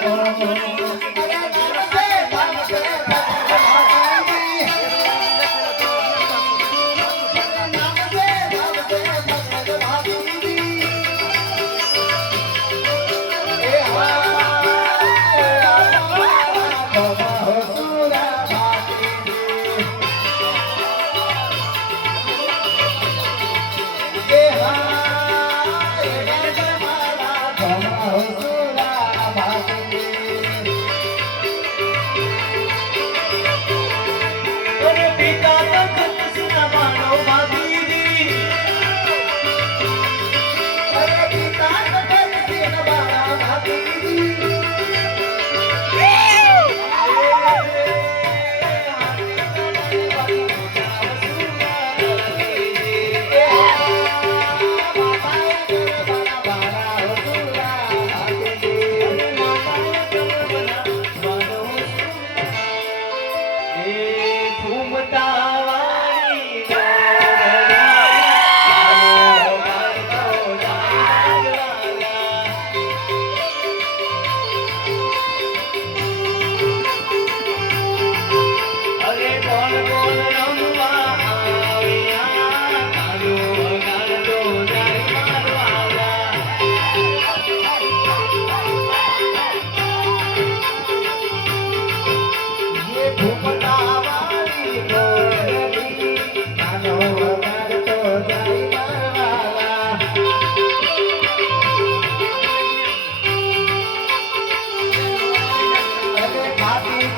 Oh, Thank you.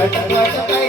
Thank you.